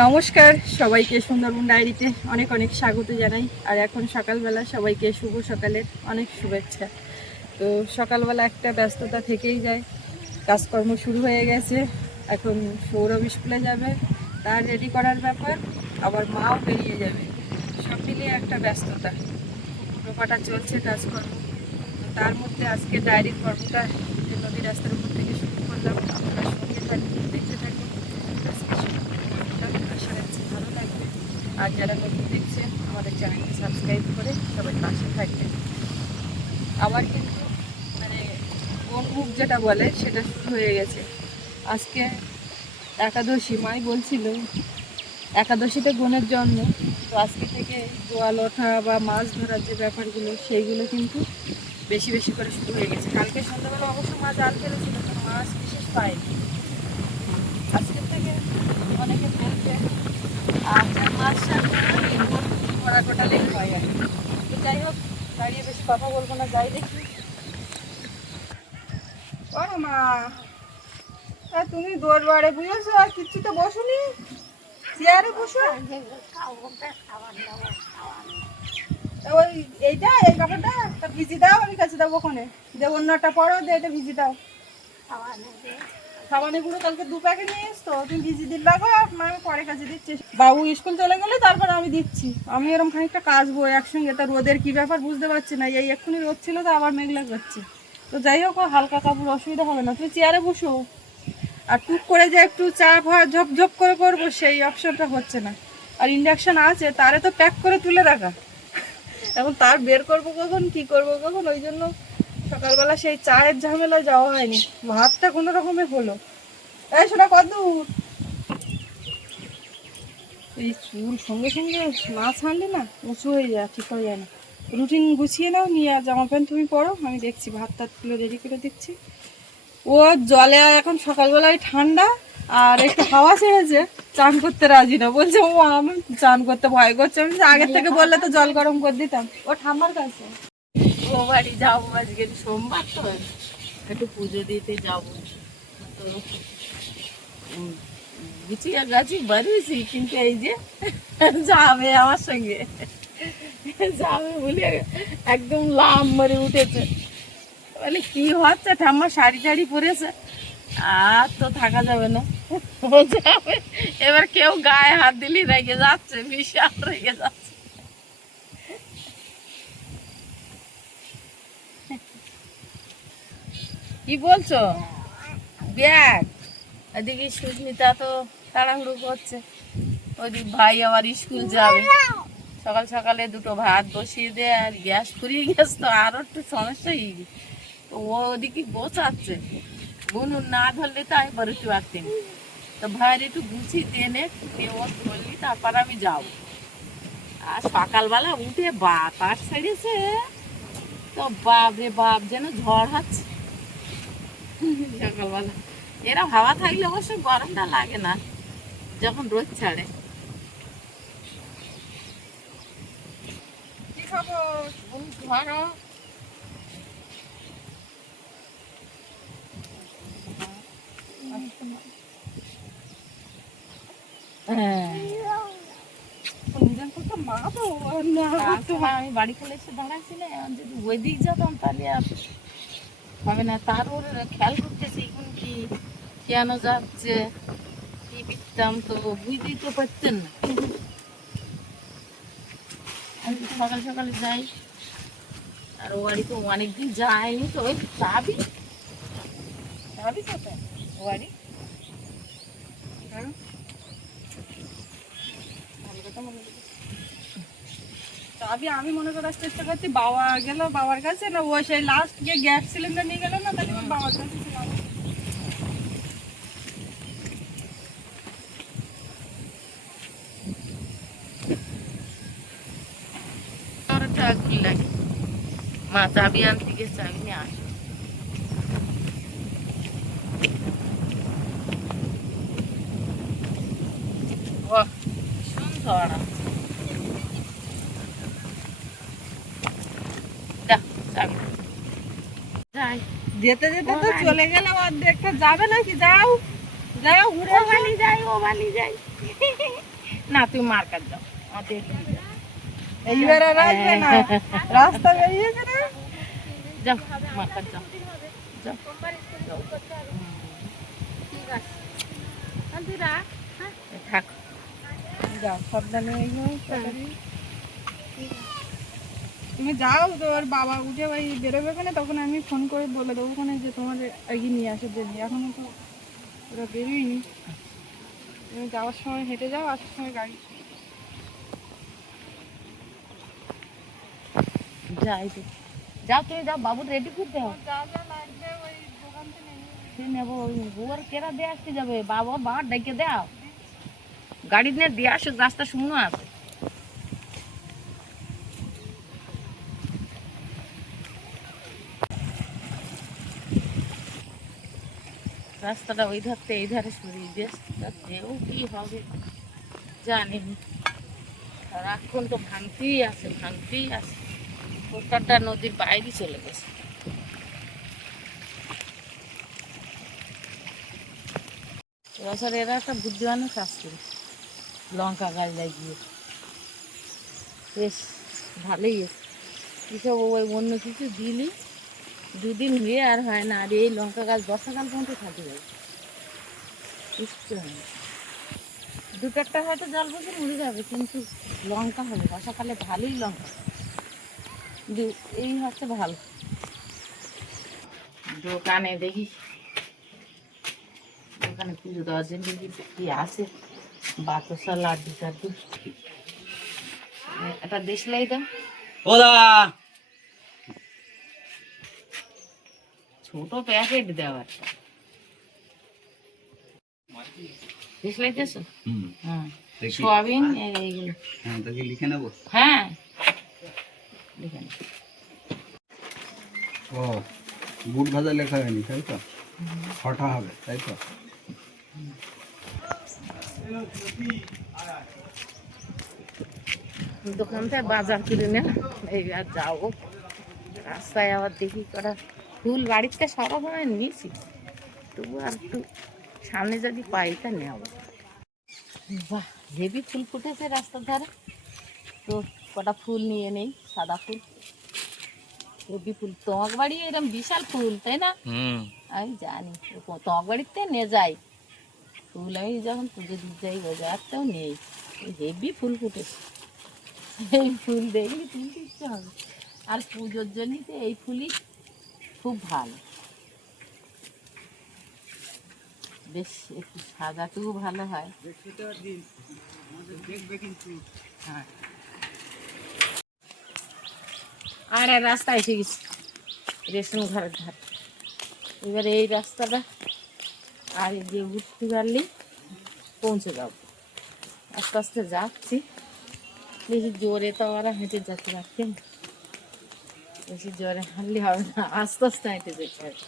নমস্কার সবাইকে, সুন্দরবন ডায়েরিতে অনেক অনেক স্বাগত জানাই। আর এখন সকালবেলা সবাইকে শুভ সকালের অনেক শুভেচ্ছা। তো সকালবেলা একটা ব্যস্ততা থেকেই যায়, কাজকর্ম শুরু হয়ে গেছে। এখন সৌরভ স্কুলে যাবে, তার রেডি করার ব্যাপার, আবার মাও বেরিয়ে যাবে, সব মিলিয়ে একটা ব্যস্ততা টোপাটা চলছে কাজকর্ম। তো তার মধ্যে আজকে ডায়েরির কর্মটা যে নদী রাস্তার উপর থেকে শুরু করলাম, আপনারা সঙ্গে থাকুন, দেখতে থাকুন। আজকে আশা রাখছি ভালো লাগবে। আর যারা নতুন দেখছেন আমাদের চ্যানেলকে সাবস্ক্রাইব করে সবাই পাশে থাকবেন। আবার কিন্তু মানে বনভোগ যেটা বলে সেটা শুরু হয়ে গেছে। আজকে একাদশী, মাই বলছিল একাদশীতে বোনের জন্ম। তো আজকে থেকে জোয়াল ওঠা বা মাছ ধরার যে ব্যাপারগুলো সেইগুলো কিন্তু বেশি বেশি করে শুরু হয়ে গেছে। কালকে সন্ধ্যাবেলা অবশ্য মাছ জাল ফেলেছিল, তো মাছ বিশেষ পায়নি। আজকের থেকে অনেকে ফেলছে। আর মাছ ভরা টোটালেই হয় আর কি। তো যাই হোক, দাঁড়িয়ে বেশি কথা বলবো না, যাই দেখি। ও মা, তুমি দরবারে বুঝেছো আর কিচ্ছু তো বসুনি, চেয়ারে বসো। ওই এইটা এই কাপড়টা ভিজি দাও, আমি কাছে দেবো, ওখানে দেবো, অন্যটা পরো, দিয়ে এটা ভিজি দাও। সাবানে গুঁড়ো কালকে 2 প্যাকেট নিয়ে এসতো, তুমি ভিজি দিল লাগো, মা আমি পরে কাছে দিচ্ছি। বাবু স্কুল চলে গেলে তারপর আমি দিচ্ছি। আমি এরকম খানিকটা কাচবো একসঙ্গে, তা রোদের কি ব্যাপার বুঝতে পারছি না। এই এক্ষুনি রোদ ছিল, তো আবার মেঘলা করছে। তো যাই হোক, হালকা কাপড় অসুবিধা হবে না, তুমি চেয়ারে বসো। আর টুক করে যে একটু চা ঝপঝপ করে করবো সেই অপশনটা হচ্ছে না। আর ইন্ডাকশন আছে, তারে তো প্যাক করে তুলে রাখা, এখন তার বের করবো কখন, কি করবো কখন, ওই জন্য সকালবেলা সেই চায়ের ঝামেলায় যাওয়া হয়নি। ভাতটা কোনো রকমে হলো। এই শোনা কদ্দূর, এই চুল সঙ্গে সঙ্গে না ছাড়লে না উঁচু হয়ে যায়, ঠিক হয়ে যায় না। রুটিন গুছিয়ে নাও, নিয়ে আর জামা প্যান্ট তুমি পরো, আমি দেখছি ভাত টাতগুলো রেডি করে দিচ্ছি। ও জলে এখন সকালবেলায় ঠান্ডা আর একটু হাওয়া ছেড়েছে, চান করতে রাজি না, বলছে ও আমি চান করতে ভয় করছে। আমি আগের থেকে বললে তো জল গরম করে দিতাম। ও ঠাম্মার কাছে ও বাড়ি যাবো, আজকে সোমবার তো একটু পুজো দিতে যাবো। তো গুছিয়ে গাছি বাড়িয়েছি, কিন্তু এই যে যাবে আমার সঙ্গে, যাবে বলে একদম লাম মারে উঠেছে। বলে কি হচ্ছে, ঠাম্মা শাড়ি টাড়ি পরেছে, আর তো থাকা যাবে না, ও যাবে। এবার কেউ গায়ে হাত দিলি রেগে যাচ্ছে, বিশাল রেগে যাচ্ছে। কি বলছো? ব্যাগ এদিকে সুস্মিতা তো তাড়াহুড়ো করছে, ওইদিক ভাই আবার স্কুল যাবে। সকাল সকালে 2টো ভাত বসিয়ে দেয়, আর গ্যাস ফুরিয়ে গেছে, তো আরো একটু সমস্যা হয়ে গেছে। তো ও ওদিকে গোছাচ্ছে, বুনুন না ধরলে তো আমি বেরোতে পারতাম। তো ভাইয়ের একটু গুছিয়ে টেনে ও ধরলি তারপর আমি যাবো। আর সকালবেলা উঠে বাতাস ছেড়েছে, তো বাপ রে বাপ, যেন ঝড় হচ্ছে সকালবেলা। এরা হাওয়া থাকলে অবশ্য গরমটা লাগে না যখন রোদ ছাড়ে। কি খবর ধরো? আমি বাড়ি খুলে এসে দাঁড়াচ্ছিলাম, যদি ওই দিক যেতাম তাহলে আর হবে না। তার ওর খেয়াল করতেছি এখন কি কেন যাচ্ছে, কি বিকতাম, তো বুঝতেই তো পারতেন না। আমি তো সকাল সকালে যাই, আর ও বাড়ি তো অনেকদিন যায়নি। তো ওই যাবি যাবি কোথায় ও বাড়ি? হ্যাঁ, চাবি আমি মনে করার চেষ্টা করছি বাবা গেল বাবার কাছে, না ও সেই লাস্ট গিয়ে গ্যাস সিলিন্ডার নিয়ে গেল না, তাহলে ওর বাবার কাছে ছিলাম। আমার একটা আগুন লাগে, মা চাবি আনতে গিয়ে চাবি নিয়ে আসো। সুন্দর যেতে যেতে তো চলে গেলাম, অর্ধেকটা যাবে নাকি? যাও যাও, ঘুরে বালি যাই, ও বালি যাই। না তুমি মার্কেট যাও, আমাদের এইবার আর আসবে না, রাস্তা বেরিয়েছে না। যাও মার্কেট যাও, যাও থাক। যাও সাবধানে এগো, তাড়াতাড়ি। তুমি যাও, তো ওর বাবা উঠে ওই বেরোবে ওখানে, তখন আমি ফোন করে বলে দেবো ওখানে যে তোমার এগিয়ে নিয়ে আসার জন্য। এখনো তো ওরা বেরোয়নি। তুমি যাওয়ার সময় হেঁটে যাও, আসার সময় গাড়ি। যাই তো, যাও তুমি যাও, বাবু রেডি করতে হবে। যা যা লাগবে ওই দোকান থেকে সে নেবো, ওর কেরা দিয়ে আসতে যাবে, বাবা ডেকে দাও, গাড়ি নিয়ে দিয়ে আসুক, রাস্তা শুকনো আছে। রাস্তাটা ওই ধারতে এই ধারে সরিয়ে দিয়েছে, যেও কি হবে জানি না। আর এখন তো ভাঙতেই আছে, ভাঙতেই আছে, পোস্টারটা নদীর বাইরে চলে গেছে। এবছর এরা একটা বুদ্ধিমানের কাজ করে, লঙ্কা গাছ লাগিয়ে বেশ ভালোই এসব। ওই অন্য কিছু দিলি দুদিন হয়ে আর হয় না, আর এই লঙ্কা গাছ বর্ষাকাল পর্যন্ত থাকে যাবে, কিচ্ছু হয় না। দু চারটা হয়তো জল বসে মরে যাবে, কিন্তু লঙ্কা হবে বর্ষাকালে, ভালোই লঙ্কা। এই হচ্ছে ভালো। দোকানে দেখি, দোকানে পুজো দেওয়ার জন্য কি আছে, বাতাসা লাড্ডু টাড্ডু। একটা দেশলাই দাও, ছোট প্যাকেট দেওয়ার। দেশলাই দিয়েছো? হ্যাঁ, সোয়াবিন এইগুলো। হ্যাঁ, তাকে লিখে নেবো। হ্যাঁ লিখে নেব। ও, বুট ভাজা লেখা হয়নি তাই তো, ছটা হবে তাই তো। দোকান থেকে বাজার করে নে, এই আর যাবো রাস্তায়, আবার দেখি কটা ফুল বাড়িতে সারা সময় নিয়েছি, তবু আর একটু সামনে যদি পাই তা নেবো। বাহ, হেভি ফুল ফুটেছে রাস্তার ধারে, তো কটা ফুল নিয়ে নেই, সাদা ফুল, হেভি ফুল। তোমার বাড়ি এরকম বিশাল ফুল তাই না? আমি জানি, তোমার বাড়িতে নিয়ে যাই ফুল, আমি যখন পুজো দিতে যাই বাজারতেও নেই, হেভি ফুল ফুটেছে। এই ফুল দেখলে তুলতে ইচ্ছে হবে, আর পুজোর জন্যই তো এই ফুলই খুব ভালো, বেশ একটু সাজাতেও ভালো হয়। হ্যাঁ, আর রাস্তা এসে গেছে, রেশন ঘরের ধার। এবার এই রাস্তাটা আর এই যে উঠতে পারলেই পৌঁছে যাবো। আস্তে আস্তে যাচ্ছি, বেশি জোরে তো ওরা হেঁটে যেতে পারতেন, বেশি জোরে হাঁটলে হবে না, আস্তে আস্তে হেঁটে যেতে হবে।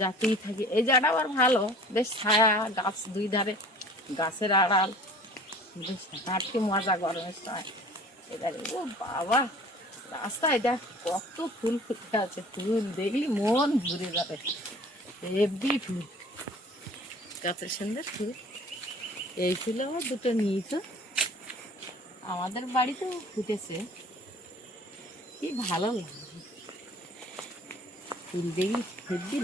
যাতেই থাকি, এই জায়গাটা আবার ভালো, বেশ ছায়া, গাছ দুই ধারে, গাছের আড়াল, বেশ হাঁটতে মজা গরমের সময়। এবারে ও বাবা, রাস্তায় দেখ কত ফুল ফুটে আছে, ফুল দেখলি মন ঘুরে যাবে, হেব্বি ফুল, কত সুন্দর ফুল। এই ফুল আবার দুটো নিয়েছো, আমাদের বাড়িতেও ফুটেছে, কি ভালো লাগে ফুল দেখি, হেব্বি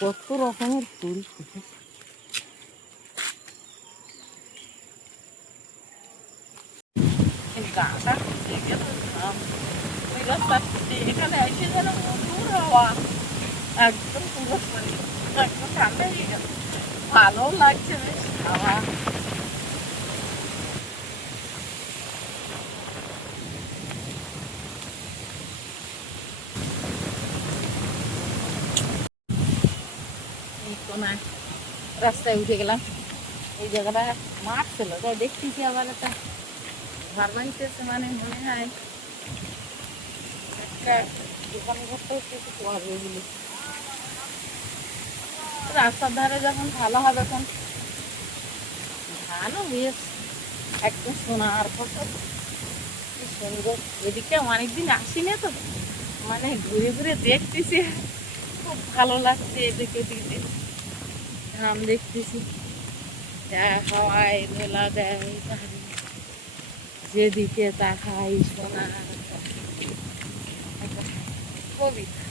কত রকমের ফুল ফুটেছে। গাটা এখানে এসে যেন মধুর হাওয়া, একদম পুরো শরীর একদম ঠান্ডা হয়ে গেল, ভালো লাগছে বেশ হাওয়া। এই কোনায় রাস্তায় উঠে গেলাম, এই জায়গাটা মাঠ ছিল, তাই দেখতেছি আবার একটা ঘর বানিয়েছে, মানে মনে হয় একটা দোকান ঘরটাও কিছু করবে এগুলো। রাস্তার ধারে যখন ভালো হবে, এখন ধানও হয়েছে একদম সোনার ফসল, কি সুন্দর। এদিকে অনেকদিন আসিনি তো, মানে ঘুরে ঘুরে দেখতেছি, খুব ভালো লাগছে এদিকে, এদিকে ধান দেখতেছি, হাওয়ায় দোলা দেয় গাড়ি, যেদিকে তাকাই সোনা। কবিতা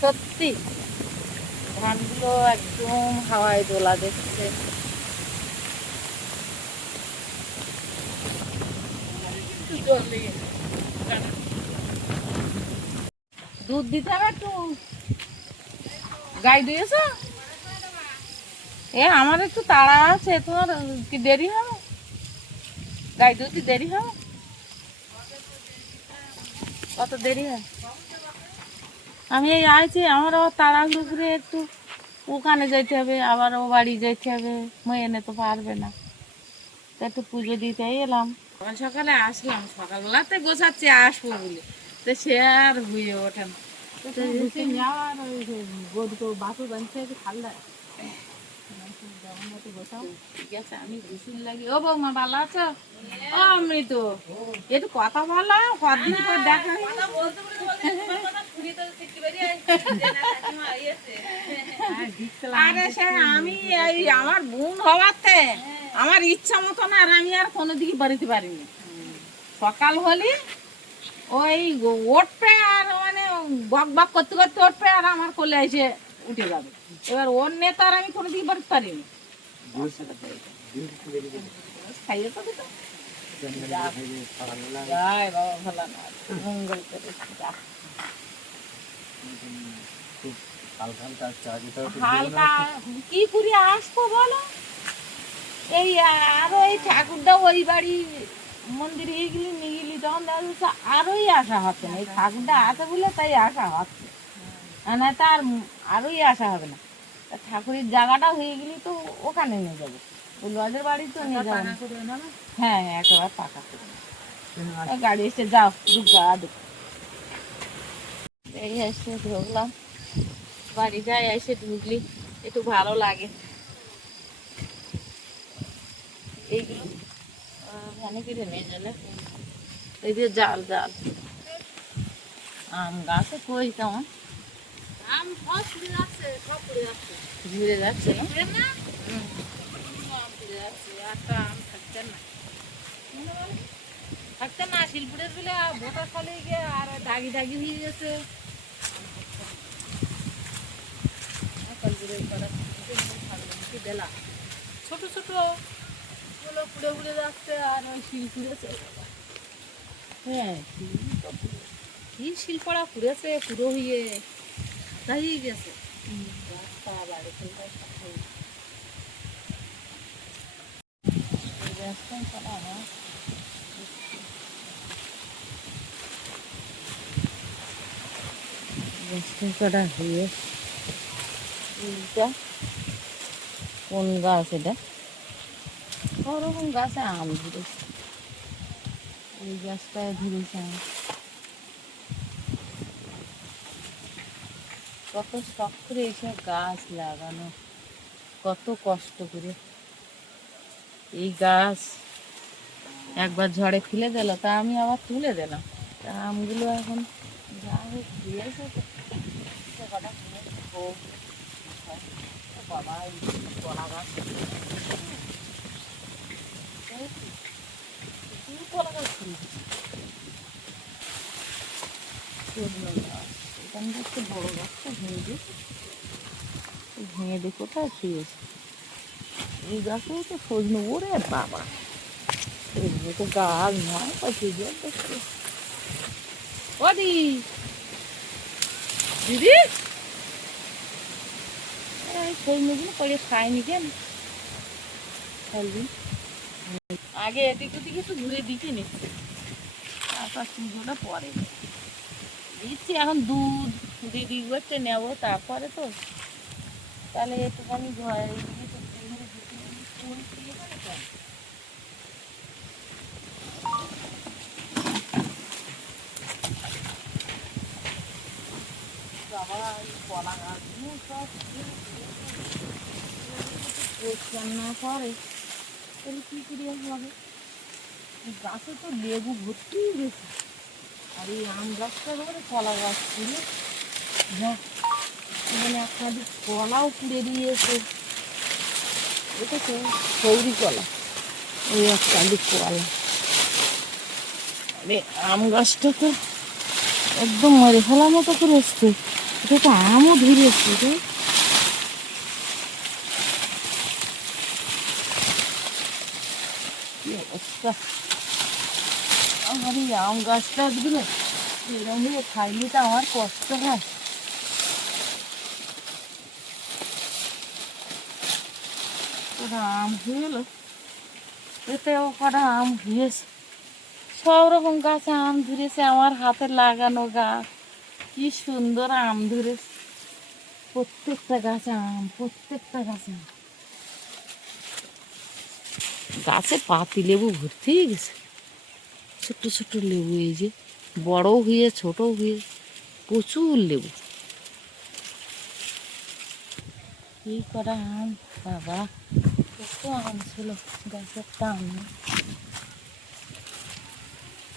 সত্যি ধানগুলো একদম হাওয়ায় দোলা দেখছে। দুধ দিতে হবে একটু, গাই দিয়েছ? আমার একটু তাড়া আছে, তোমার কি দেরি হবে? গাই দুধ দেরি হবে? কত দেরি হয়? আমি এই আইছি, আমার আবার তাড়াহুড়ো করে একটু ওখানে যেতে হবে, আবার ও বাড়ি যেতে হবে, মেয়ে এনে তো পারবে না, তো একটু পুজো দিতে এলাম। সকালে আসলাম, সকালবেলাতে গোছাচ্ছি আসবো বলে, তো সে আর হয়ে ওঠে না। বাসু বানছে ঠান্ডা, ঠিক আছে আমি গোসল লাগি। ও বৌমা ভালো আছো? ও অমৃত, একটু কথা বলো, কদিন পর দেখা। আরে সে আমি এই আমার বোন হওয়াতে আমার ইচ্ছা মতো না, আর আমি আর কোনো দিকে বাড়িতে পারিনি। সকাল হলি ওই উঠবে আর মানে বক বক করতে করতে উঠবে আর আমার কোলে এসে উঠে যাবে। এবার ওর নেতা আর আমি কোনো দিকে বাড়িতে পারিনি। খাইয়ে তো দিত। যাই বাবা, ভালো না, মঙ্গল করে যা। হালকা কি করে আসবো বলো? এই আরো এই ঠাকুরটা ওই বাড়ি মন্দিরে এগুলি নিগিলি তখন দেখা যাচ্ছে আরোই আসা হচ্ছে না। এই ঠাকুরটা আছে বলে তাই আসা হচ্ছে, না তার আরোই আসা হবে না। তা ঠাকুরের জায়গাটা হয়ে গেলি তো ওখানে নিয়ে যাবো, ওই লজের বাড়ি তো নিয়ে যাবো। হ্যাঁ হ্যাঁ, একেবারে পাকা করে গাড়ি এসে যাও ঢুকা দেখ। এই এসে ঢুকলাম, বাড়ি যাই, এসে ঢুকলি একটু ভালো লাগে। এইগুলো ভ্যানে কিনে নিয়ে গেলে এই যে জাল জাল আম গাছে কই কেমন আম সব পুড়ে যাচ্ছে, সব পুড়ে যাচ্ছে, ঘুরে যাচ্ছে না? একটা আম থাকছে না, থাকছে না। শিলপুরের বলে ভোটার ফলে গিয়ে আর দাগি দাগি হয়ে গেছে। ছোট ছোট গুলো পুড়ে পুড়ে যাচ্ছে, আর ওই শিল পুড়েছে। হ্যাঁ, কি শিলপড়া পুড়েছে পুরো হয়ে দাঁড়িয়ে গেছে। রাস্তা বাড়ি ফেলতে হয়ে কোন গাছ এটা? ওরকম গাছে আম ধরেছে, এই গাছটায় ধরেছে আম। কত শখ করে এইসব গাছ লাগানো, কত কষ্ট করে। এই গাছ একবার ঝড়ে ফেলে দিল, তা আমি আবার তুলে দিলাম। তা আমগুলো এখন যা হোক দিয়েছে বাবা। এই কলা গাছ, কলা গাছ এখানটা একটু বড় গাছটা ভেঙে দিয়েছে, ভেঙে দিয়ে কোথায় শুয়েছে। এই গাছেও তো সজনে, ওরে বাবা, সজনে তো গাছ নয় পাঠিয়ে দেখছে। ও দিদি, সজনেগুলো করে খায়নি কেন? আগে এদিক ওদিকে একটু ঘুরে দিকে নিচ্ছে, তারপর পুজোটা পরে দিচ্ছি। এখন দুধ দিদি করতে নেবো, তারপরে তো তাহলে একটুখানি ঘরে কলা গাছ সব পরিষ্কার না করে তাহলে কি করে হবে? গাছে তো লেবু ভর্তি গেছে, আর এই আম গাছটা ধরে কলা গাছ পুড়ে মানে আপনাদের কলাও পুড়ে দিয়েছে। এটা তো সৌরি কলা, ওই একটা কলা। আরে আম গাছটা তো একদম মরে ফেলার মতো করে এসছে। এটা তো আমও ধরে এসছে রে। কি অবস্থা আমার এই আম গাছটা দিলে, এরকম দিয়ে খাইলে তো আমার কষ্ট হয়। কটা আম হয়ে গেল, এতেও কটা আম হয়েছে। সব রকম গাছে আম ধরেছে, আমার হাতে লাগানো গাছ কি সুন্দর আম ধরেছে। প্রত্যেকটা গাছে আম, প্রত্যেকটা গাছে আম। গাছে পাতি লেবু ভর্তি হয়ে গেছে, ছোট্ট ছোট্ট লেবু, এই যে বড়ও হয়ে ছোটও হয়ে প্রচুর লেবু। এই কটা আম, বাবা কত আম ছিল গাছের, আম নেই।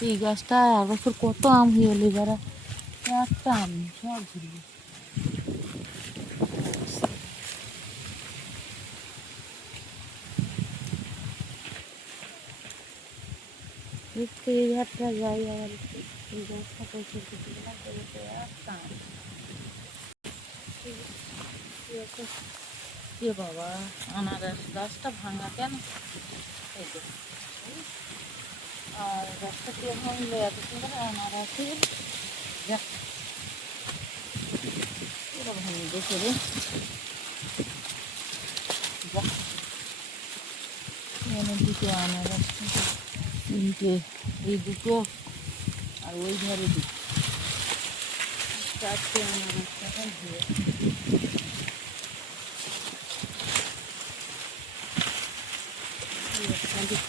এই গাছটা আর বছর কত আম হয়ে গেল, এবার একটা আম নেই, সব ঝুড়ি। একটু এই ঘাটটা যাই, আবার একটু এই গাছটা পয়সা দিতে একটা আম। এ বাবা, আনারস গাছটা ভাঙা কেন? এই যে, আর গাছটা কে ভাঙলো এত সুন্দর আনারস হয়ে? যাক, এরা ভাঙে দেখে রে। যাক, এখানে দুটো আনারস, তিনটে, এই দুটো আর ওই ঘরে দুটো, চারটে আনারস এখন হয়ে।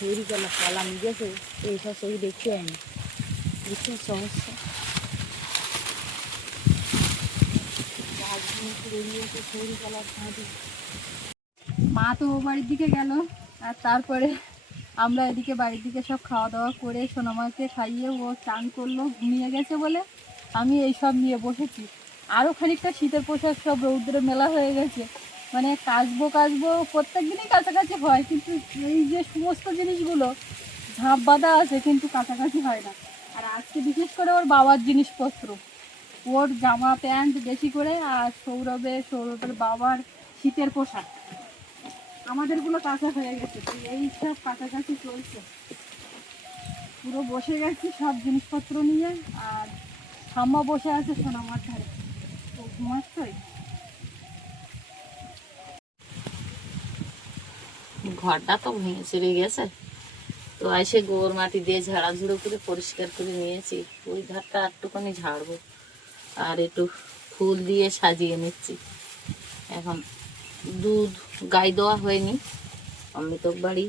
তৈরি করলাম কলা গেছে, এইসব সেই দেখতে হয়নি, দেখতে সমস্যা। মা তো ও বাড়ির দিকে গেল, আর তারপরে আমরা এদিকে বাড়ির দিকে সব খাওয়া দাওয়া করে সোনামাকে খাইয়ে ও চান করলো, ঘুমিয়ে গেছে বলে আমি এই সব নিয়ে বসেছি। আরও খানিকটা শীতের পোশাক সব রৌদ্রে মেলা হয়ে গেছে, মানে কাচবো প্রত্যেক দিনই কাছাকাছি হয়, কিন্তু এই যে সমস্ত জিনিসগুলো ঝাঁপ বাঁধা আছে কিন্তু কাছাকাছি হয় না। আর আজকে বিশেষ করে ওর বাবার জিনিসপত্র, ওর জামা প্যান্ট বেশি করে, আর সৌরভের বাবার শীতের পোশাক, আমাদেরগুলো কাঁচা হয়ে গেছে, এই সব কাছাকাছি চলছে। পুরো বসে গেছি সব জিনিসপত্র নিয়ে, আর ঠাম্মা বসে আছে সোনামার ধারে, ও ঘুমাচ্ছই। ঘরটা তো ভেঙে ছিঁড়ে গেছে, তো এসে গোবর মাটি দিয়ে ঝাড়াঝুড়ো করে পরিষ্কার করে নিয়েছি। ওই ধারটা একটুখানি ঝাড়বো, আর একটু ফুল দিয়ে সাজিয়ে নিচ্ছি। এখন দুধ গাই দেওয়া হয়নি, অমৃতক বাড়ি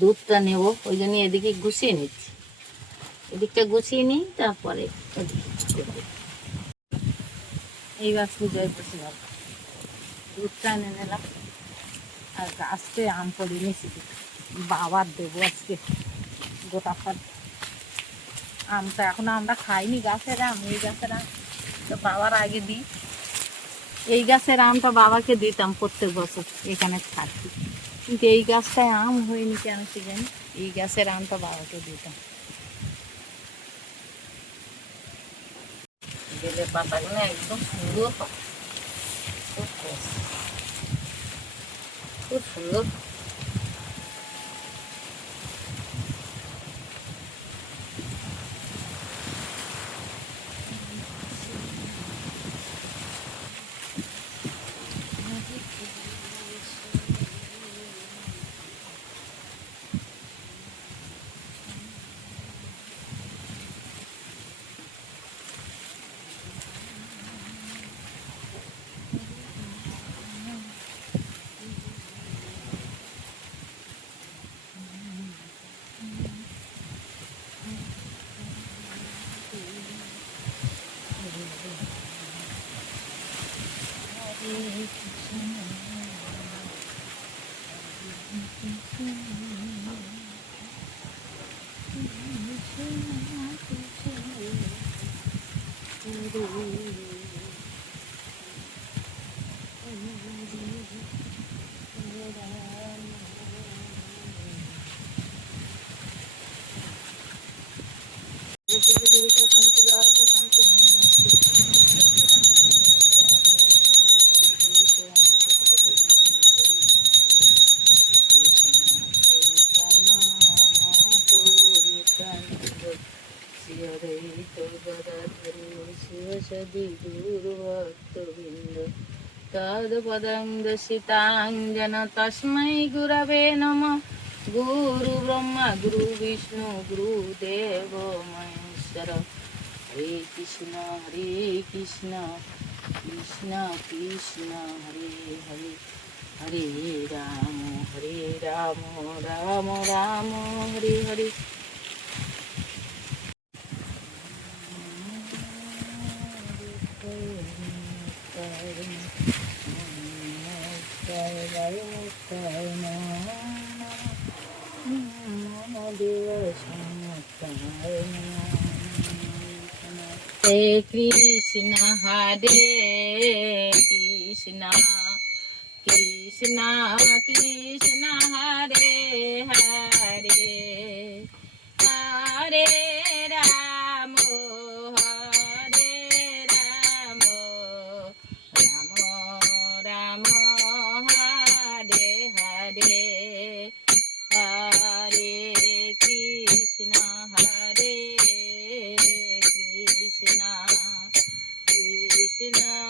দুধটা নেব, ওই জন্য এদিকে গুছিয়ে নিচ্ছি। এদিকটা গুছিয়ে নিই, তারপরে এইবার পূজায় বসে যাব। দুধটা এনে নিলাম, আর গাছতে আম পড়ে নিয়েছি, বাবার দেবো আজকে গোটা ফল। আমটা এখনো আমরা খাইনি, গাছের আম, এই গাছের আম তো বাবার আগে দিই। এই গাছের আমটা বাবাকে দিতাম প্রত্যেক বছর এখানে থাকি, কিন্তু এই গাছটায় আম হয়নি কেন কি জানি, এই গাছের আমটা বাবাকে দিতাম। বেলের পাতাগুলো একদম সুন্দর হয়, খুব সুন্দর। গদাধরে শিব সদি গুরু ভক্তবৃন্দ তৎপদং দশিতাঞ্জন তস্मै গুরবে নমঃ। গুরু ব্রহ্মা গুরু বিষ্ণু গুরুদেব মহেশ্বর। হরে কৃষ্ণ কৃষ্ণ কৃষ্ণ হরে হরে, হরে Ram Ram Ram Hare Hare. Hare Krishna, Hare Krishna, Krishna Krishna, Hare Hare, Hare Ramo, Hare Ramo, Ramo Ramo, Hare Hare, Hare Krishna, Hare Krishna, Krishna